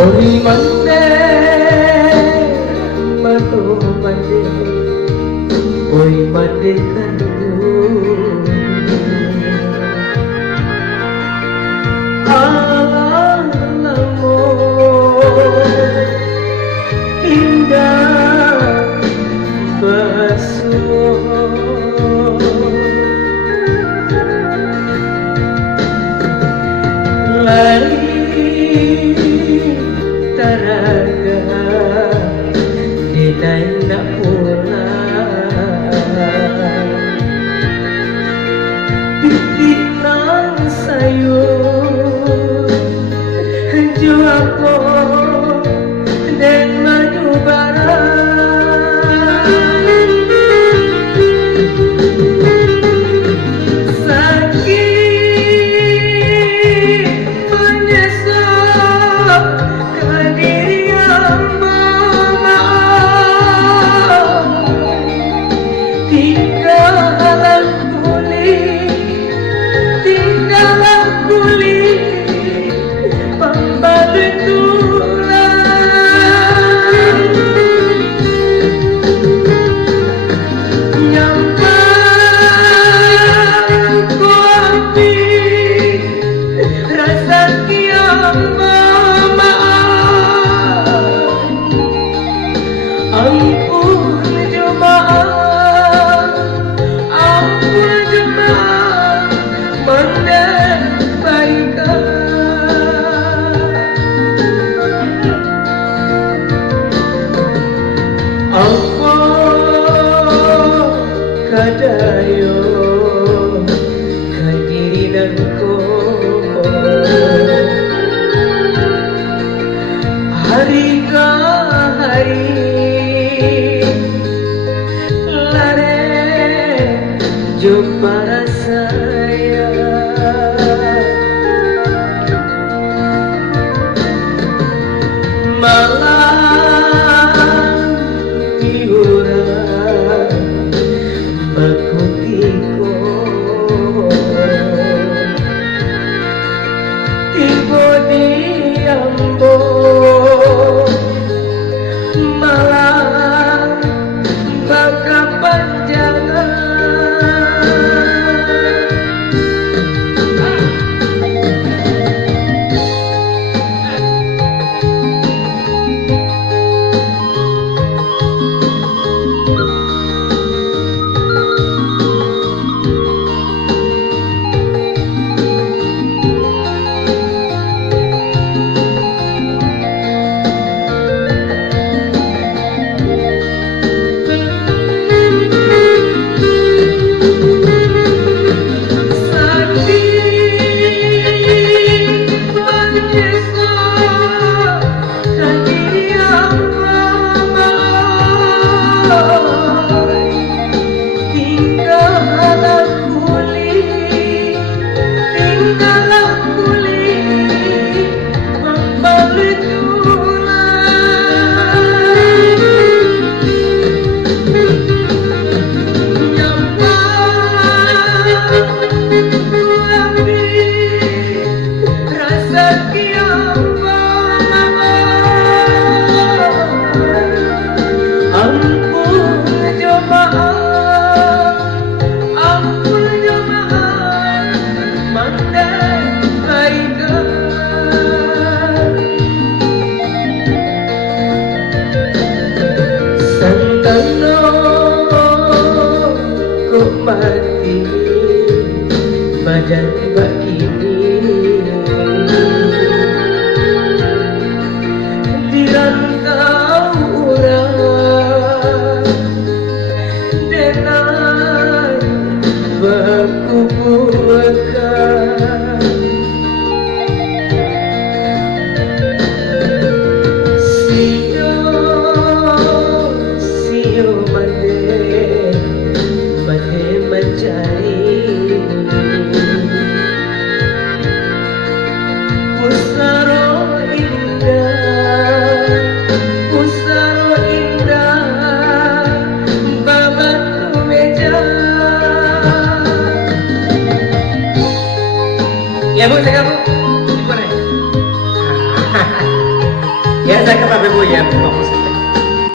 Ori mande mato mande oi mande kandu alamo indah basuh lali taraga dinay na pula bitin ng sayo jo ako dan manubara Kadayo kadirinan ko hari ke hari lare jumpa saya malam tiuran bakutiko tibo di ambo malam baka panjangan mati badan begini dirantau orang dengan berkuburkan sio mande mencari Pusaro indah babatu meja. Ya bu, saya bu, gimana? saya ke Bapak Ibu ya, fokus.